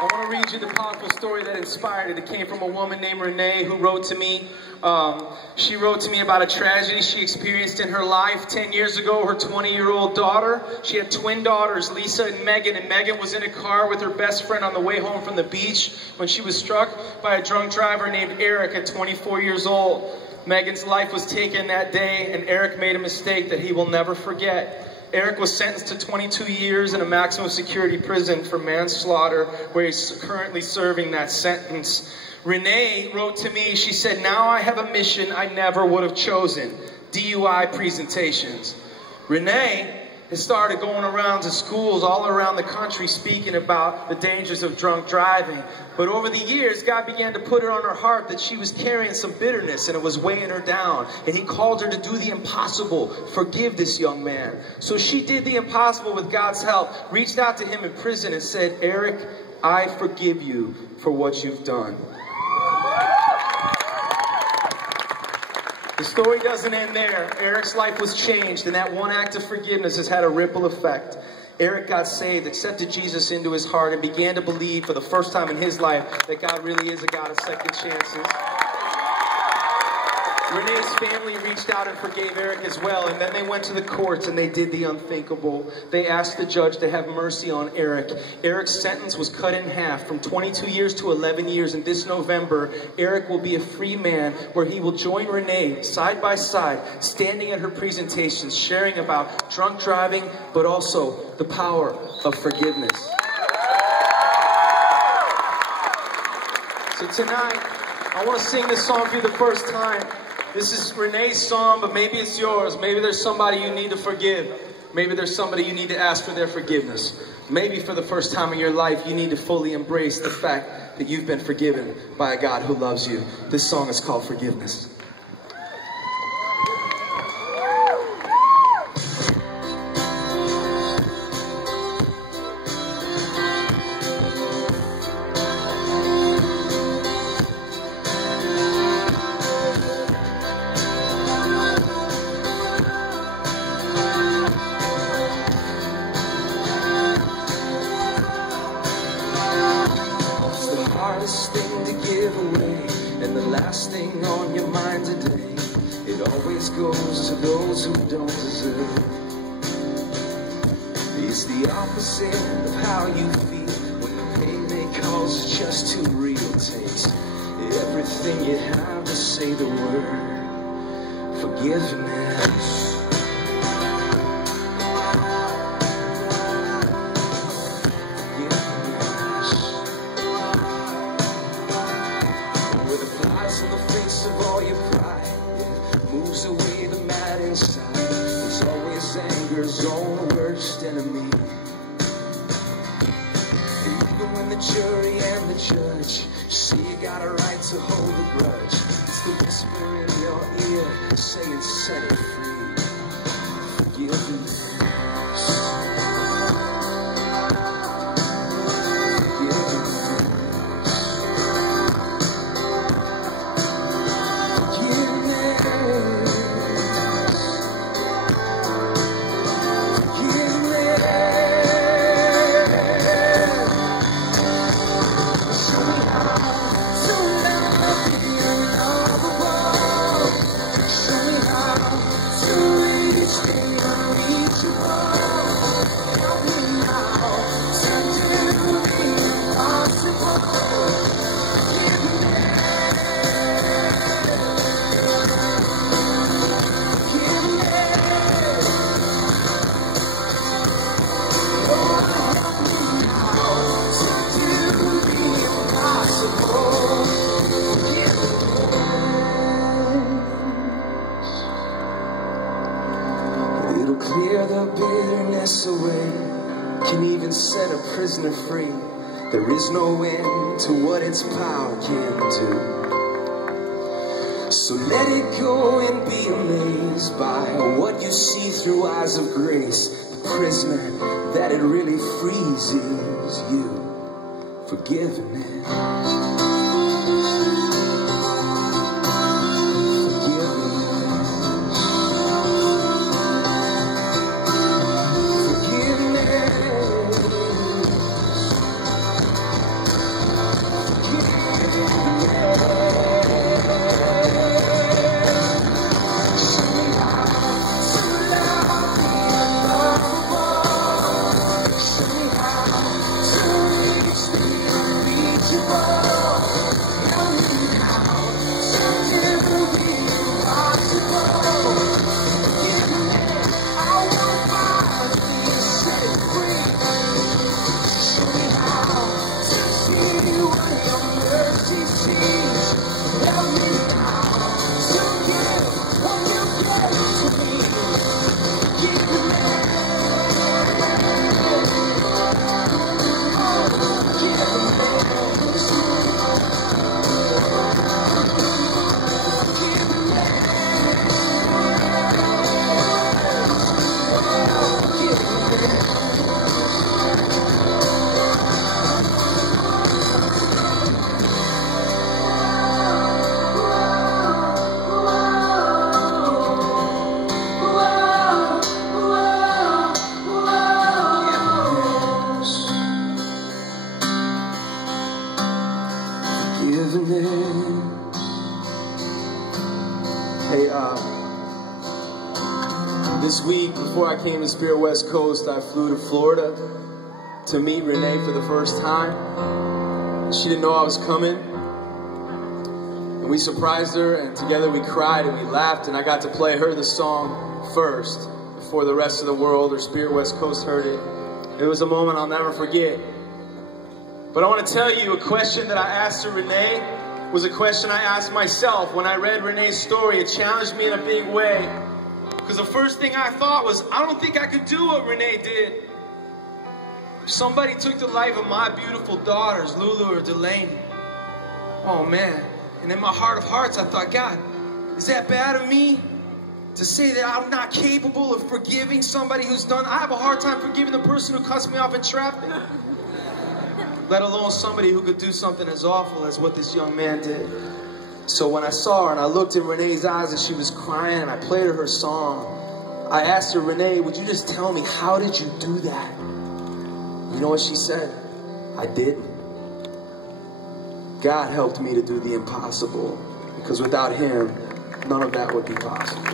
I want to read you the powerful story that inspired it. It came from a woman named Renee who wrote to me. She wrote to me about a tragedy she experienced in her life 10 years ago. Her 20-year-old daughter, she had twin daughters, Lisa and Megan was in a car with her best friend on the way home from the beach when she was struck by a drunk driver named Eric at 24 years old. Megan's life was taken that day, and Eric made a mistake that he will never forget. Eric was sentenced to 22 years in a maximum security prison for manslaughter, where he's currently serving that sentence. Renee wrote to me, she said, "Now I have a mission I never would have chosen, DUI presentations." Renee has started going around to schools all around the country speaking about the dangers of drunk driving. But over the years, God began to put it on her heart that she was carrying some bitterness and it was weighing her down. And He called her to do the impossible, forgive this young man. So she did the impossible with God's help, reached out to him in prison and said, "Eric, I forgive you for what you've done." The story doesn't end there. Eric's life was changed, and that one act of forgiveness has had a ripple effect. Eric got saved, accepted Jesus into his heart, and began to believe for the first time in his life that God really is a God of second chances. Renee's family reached out and forgave Eric as well, and then they went to the courts and they did the unthinkable. They asked the judge to have mercy on Eric. Eric's sentence was cut in half from 22 years to 11 years, and this November, Eric will be a free man where he will join Renee side by side, standing at her presentations, sharing about drunk driving, but also the power of forgiveness. So tonight, I want to sing this song for you the first time. This is Renee's song, but maybe it's yours. Maybe there's somebody you need to forgive. Maybe there's somebody you need to ask for their forgiveness. Maybe for the first time in your life, you need to fully embrace the fact that you've been forgiven by a God who loves you. This song is called Forgiveness. Thing to give away, and the last thing on your mind today, it always goes to those who don't deserve. It's the opposite of how you feel when the pain they cause is just too real. Takes everything you have to say the word forgiveness. Anger's own worst enemy. Even when the jury and the judge say you got a right to hold a grudge, it's the whisper in your ear saying set it free. Forgive me. Clear the bitterness away, can even set a prisoner free. There is no end to what its power can do. So let it go and be amazed by what you see through eyes of grace. The prisoner that it really frees is you. Forgiveness. This week, before I came to Spirit West Coast, I flew to Florida to meet Renee for the first time. She didn't know I was coming. And we surprised her, and together we cried and we laughed, and I got to play her the song first, before the rest of the world or Spirit West Coast heard it. It was a moment I'll never forget. But I want to tell you, a question that I asked her, Renee, was a question I asked myself. When I read Renee's story, it challenged me in a big way. Because the first thing I thought was, I don't think I could do what Renee did. If somebody took the life of my beautiful daughters, Lulu or Delaney, oh man. And in my heart of hearts, I thought, God, is that bad of me to say that I'm not capable of forgiving somebody who's done? I have a hard time forgiving the person who cuts me off in traffic, let alone somebody who could do something as awful as what this young man did. So when I saw her and I looked in Renee's eyes and she was crying and I played her song, I asked her, Renee, would you just tell me, how did you do that? You know what she said? I didn't. God helped me to do the impossible, because without Him, none of that would be possible.